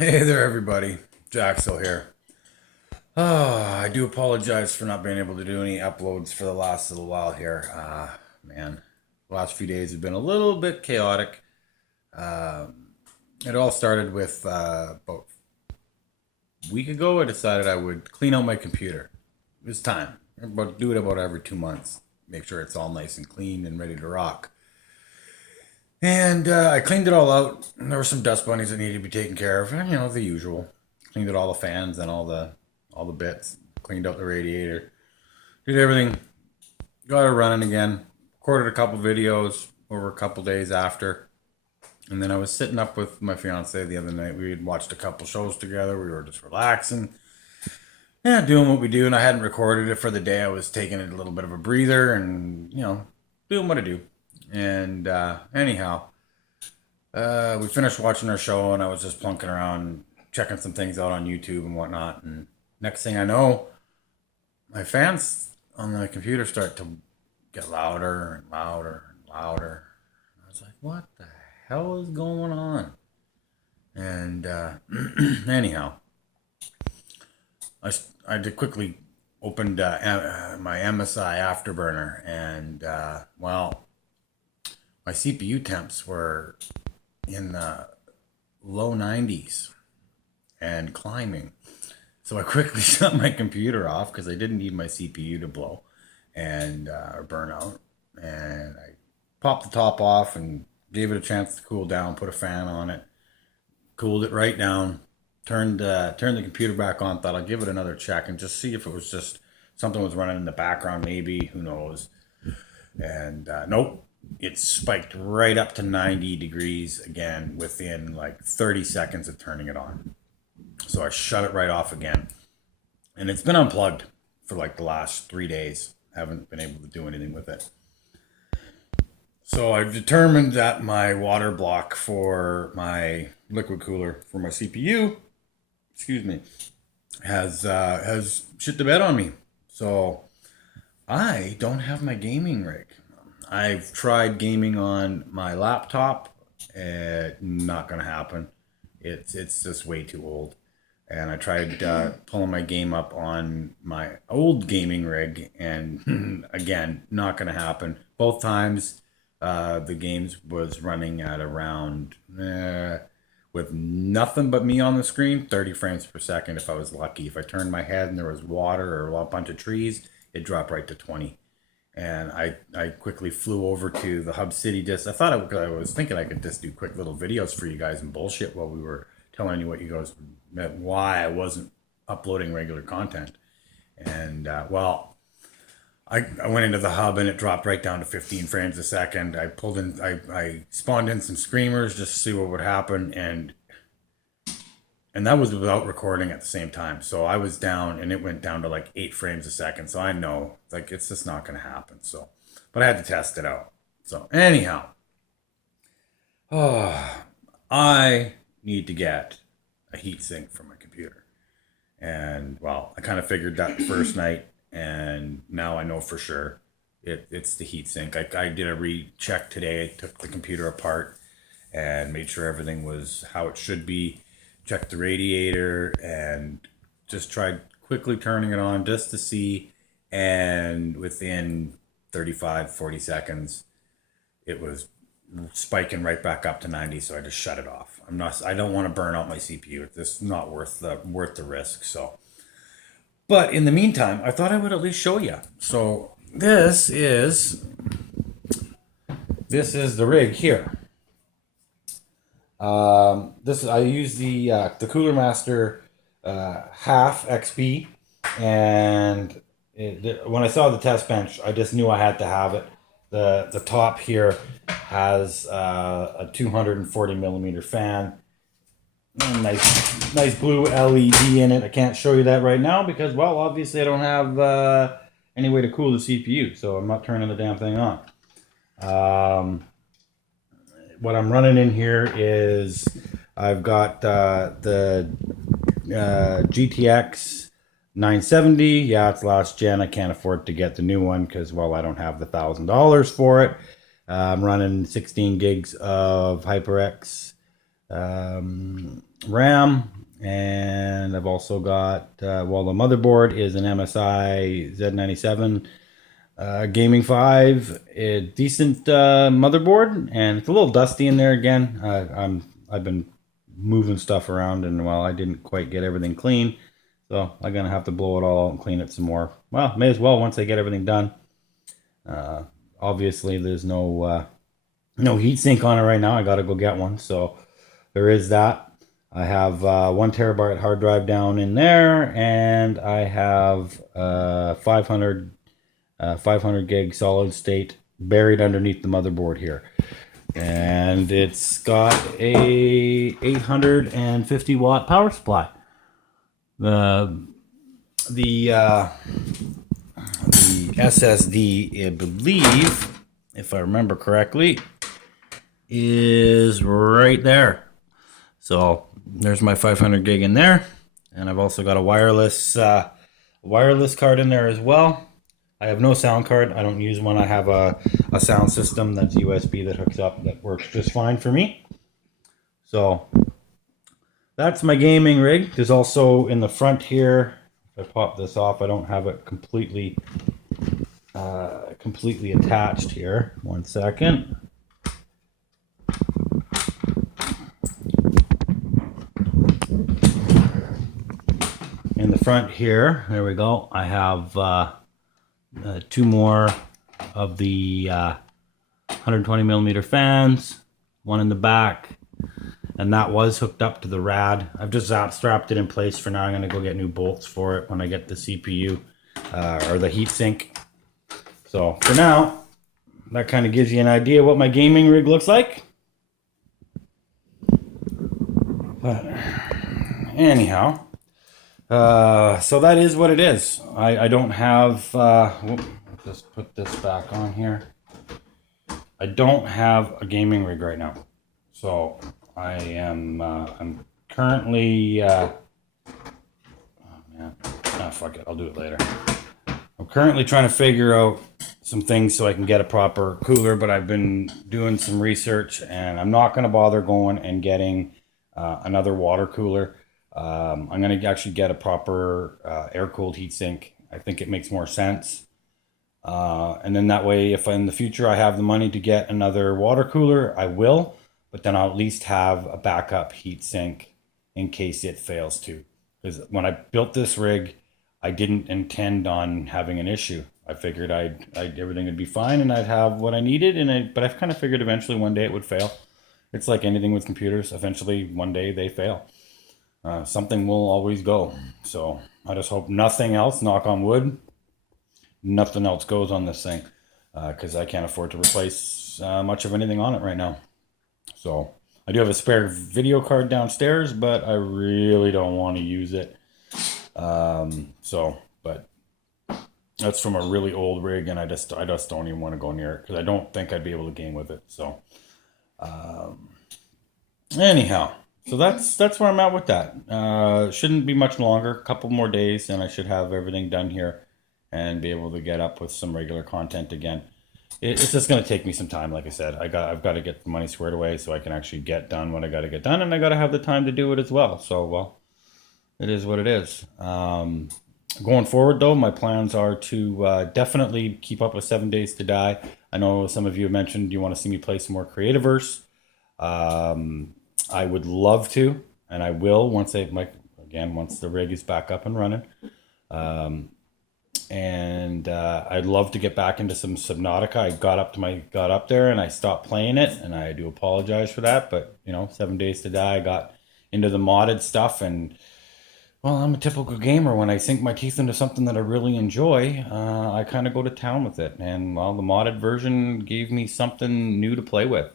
Hey there, everybody. Jaxxall here. I do apologize for not being able to do any uploads for the last little while here. Man, the last few days have been a little bit chaotic. It all started with about a week ago. I decided I would clean out my computer. It was time. Do it about every 2 months. Make sure it's all nice and clean and ready to rock. And I cleaned it all out. And there were some dust bunnies that needed to be taken care of, and the usual. Cleaned out all the fans and all the bits. Cleaned out the radiator. Did everything. Got it running again. Recorded a couple videos over a couple days after. And then I was sitting up with my fiance the other night. We had watched a couple shows together. We were just relaxing. Yeah, doing what we do. And I hadn't recorded it for the day. I was taking it a little bit of a breather and, doing what I do. And anyhow, we finished watching our show, and I was just plunking around, checking some things out on YouTube and whatnot. And next thing I know, my fans on the computer start to get louder and louder and louder. I was like, "What the hell is going on?" And anyhow, I did quickly opened my MSI Afterburner, and my CPU temps were in the low 90s and climbing. So I quickly shut my computer off because I didn't need my CPU to blow and or burn out. And I popped the top off and gave it a chance to cool down. Put a fan on it, cooled it right down. Turned the computer back on. Thought I'd give it another check and just see if it was just something was running in the background. Maybe, who knows? And nope, it spiked right up to 90 degrees again within like 30 seconds of turning it on. So I shut it right off again. And it's been unplugged for like the last 3 days. Haven't been able to do anything with it. So I've determined that my water block for my liquid cooler for my CPU, excuse me, has shit the bed on me. So I don't have my gaming rig. I've tried gaming on my laptop. Not gonna happen. It's just way too old. And I tried pulling my game up on my old gaming rig, and again, not gonna happen. Both times, the games was running at around with nothing but me on the screen, 30 frames per second if I was lucky. If I turned my head and there was water or a bunch of trees, it dropped right to 20. And I quickly flew over to the Hub City disc. I was thinking I could just do quick little videos for you guys and bullshit while we were telling you what you guys why I wasn't uploading regular content. And I went into the hub and it dropped right down to 15 frames a second. I spawned in some screamers just to see what would happen, and that was without recording at the same time. So I was down, and it went down to like 8 frames a second. So I know, like, it's just not going to happen. So, but I had to test it out. So anyhow, I need to get a heat sink for my computer. And I kind of figured that the first night, and now I know for sure it's the heat sink. I did a recheck today. I took the computer apart and made sure everything was how it should be. Checked the radiator and just tried quickly turning it on just to see. And within 35, 40 seconds, it was spiking right back up to 90. So I just shut it off. I don't want to burn out my CPU. It's just not worth the risk. So, but in the meantime, I thought I would at least show you. So this is the rig here. I use the Cooler Master half XP, and when I saw the test bench, I just knew I had to have it. The top here has a 240 millimeter fan, nice blue LED in it. I can't show you that right now because, obviously I don't have any way to cool the CPU, so I'm not turning the damn thing on. What I'm running in here is I've got the GTX 970. Yeah, it's last gen. I can't afford to get the new one because, I don't have the $1,000 for it. I'm running 16 gigs of HyperX RAM, and I've also got, well, the motherboard is an MSI Z97 Gaming 5, a decent motherboard, and it's a little dusty in there again. I've been moving stuff around, and well, I didn't quite get everything clean, so I'm gonna have to blow it all out and clean it some more. Well, may as well once I get everything done. Obviously, there's no heat sink on it right now. I got to go get one, so there is that. I have 1 terabyte hard drive down in there, and I have 500 gig solid state buried underneath the motherboard here, and it's got a 850 watt power supply. The SSD, I believe, if I remember correctly, is right there. So there's my 500 gig in there, and I've also got a wireless card in there as well. I have no sound card. I don't use one. I have a sound system that's USB that hooks up that works just fine for me. So that's my gaming rig. There's also in the front here, if I pop this off, I don't have it completely attached here. 1 second. In the front here, there we go, I have 2 more of the 120 millimeter fans, one in the back, and that was hooked up to the rad. I've just strapped it in place for now. I'm going to go get new bolts for it when I get the CPU or the heatsink. So for now, that kind of gives you an idea what my gaming rig looks like. But anyhow, so that is what it is. I don't have, just put this back on here. I don't have a gaming rig right now. So I am, I'm currently, oh man, fuck it, I'll do it later. I'm currently trying to figure out some things so I can get a proper cooler, but I've been doing some research, and I'm not going to bother going and getting another water cooler. I'm going to actually get a proper air-cooled heatsink. I think it makes more sense. And then that way, if in the future I have the money to get another water cooler, I will. But then I'll at least have a backup heatsink in case it fails too. Because when I built this rig, I didn't intend on having an issue. I figured everything would be fine and I'd have what I needed. But I've kind of figured eventually one day it would fail. It's like anything with computers. Eventually, one day they fail. Something will always go. So I just hope nothing else, knock on wood, nothing else goes on this thing. Because I can't afford to replace much of anything on it right now. So I do have a spare video card downstairs, but I really don't want to use it. But that's from a really old rig, and I just don't even want to go near it because I don't think I'd be able to game with it. So, anyhow, so that's where I'm at with that. Shouldn't be much longer, a couple more days, and I should have everything done here and be able to get up with some regular content again. It's just going to take me some time. Like I said, I've got to get the money squared away so I can actually get done what I got to get done, and I got to have the time to do it as well. So, well, it is what it is. Going forward, though, my plans are to definitely keep up with 7 Days to Die. I know some of you have mentioned you want to see me play some more Creativerse. I would love to, and I will once the rig is back up and running. I'd love to get back into some Subnautica. I got up there and I stopped playing it, and I do apologize for that. But 7 Days to Die, I got into the modded stuff, and well, I'm a typical gamer. When I sink my teeth into something that I really enjoy, I kind of go to town with it. And well, the modded version gave me something new to play with,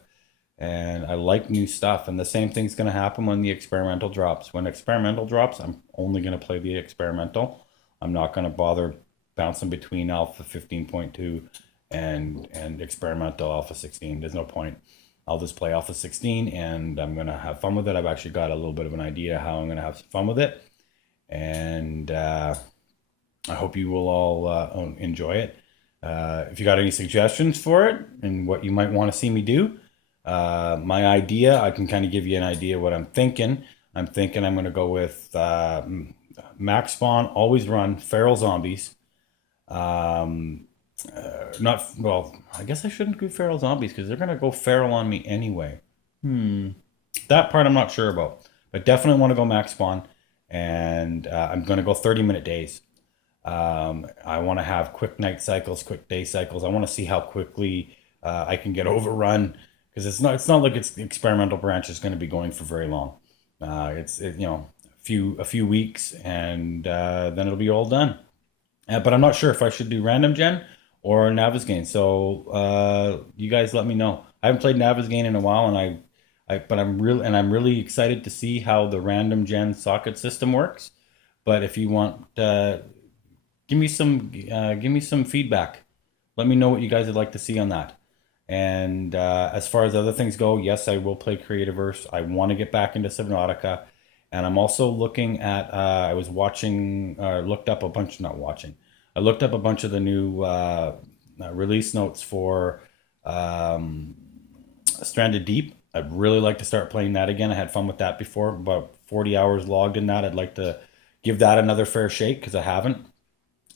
and I like new stuff. And the same thing's going to happen when the experimental drops. When experimental drops, I'm only going to play the experimental. I'm not going to bother bouncing between alpha 15.2 and experimental alpha 16. There's no point. I'll just play alpha 16 and I'm going to have fun with it. I've actually got a little bit of an idea how I'm going to have some fun with it. And I hope you will all enjoy it. If you got any suggestions for it and what you might want to see me do, My idea, I can kind of give you an idea what I'm thinking. I'm thinking I'm going to go with max spawn, always run, feral zombies. Um, Not, well, I guess I shouldn't do feral zombies because they're going to go feral on me anyway. Hmm. That part I'm not sure about, but definitely want to go max spawn. And I'm going to go 30-minute days. I want to have quick night cycles, quick day cycles. I want to see how quickly I can get overrun because it's not like it's the experimental branch is going to be going for very long. A few weeks and then it'll be all done. But I'm not sure if I should do random gen or Navigaine. So you guys let me know. I haven't played Navigaine in a while, and I'm really excited to see how the random gen socket system works. But if you want, give me some feedback. Let me know what you guys would like to see on that. And as far as other things go, yes, I will play Creativerse. I want to get back into Subnautica, and I'm also looking at. I was watching, looked up a bunch. Not watching. I looked up a bunch of the new release notes for um, Stranded Deep. I'd really like to start playing that again. I had fun with that before. About 40 hours logged in that. I'd like to give that another fair shake because I haven't.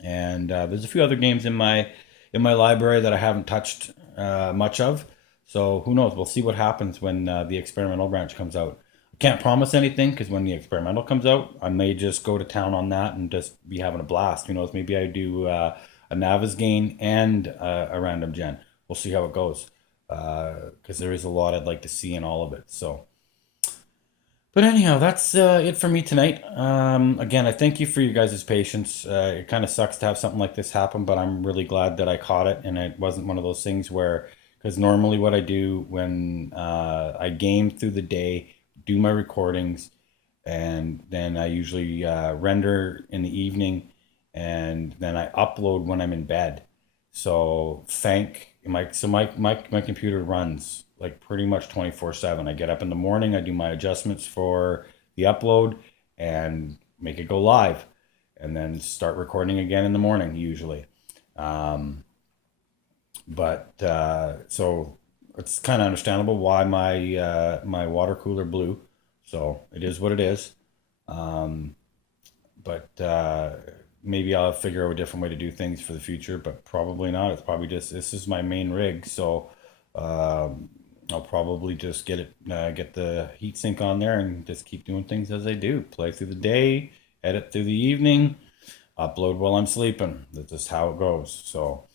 And there's a few other games in my library that I haven't touched much of. So who knows? We'll see what happens when the experimental branch comes out. I can't promise anything because when the experimental comes out, I may just go to town on that and just be having a blast. Who knows? Maybe I do a Navigaine and a random gen. We'll see how it goes because there is a lot I'd like to see in all of it. So. But anyhow, that's it for me tonight. Again, I thank you for your guys' patience. It kind of sucks to have something like this happen, but I'm really glad that I caught it and it wasn't one of those things where, because normally what I do when I game through the day, do my recordings, and then I usually render in the evening, and then I upload when I'm in bed. So my computer runs like pretty much 24/7. I get up in the morning, I do my adjustments for the upload and make it go live and then start recording again in the morning usually. Um, but so it's kind of understandable why my water cooler blew. So it is what it is. Um, but maybe I'll figure out a different way to do things for the future, but probably not. It's probably just this is my main rig, so um, I'll probably just get the heat sink on there and just keep doing things as I do. Play through the day, edit through the evening, upload while I'm sleeping. That's just how it goes. So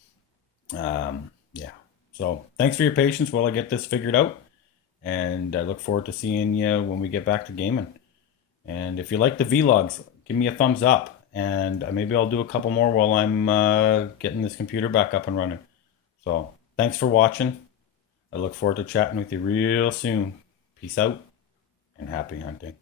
yeah. So thanks for your patience while I get this figured out, and I look forward to seeing you when we get back to gaming. And if you like the vlogs, give me a thumbs up. And maybe I'll do a couple more while I'm getting this computer back up and running. So thanks for watching. I look forward to chatting with you real soon. Peace out and happy hunting.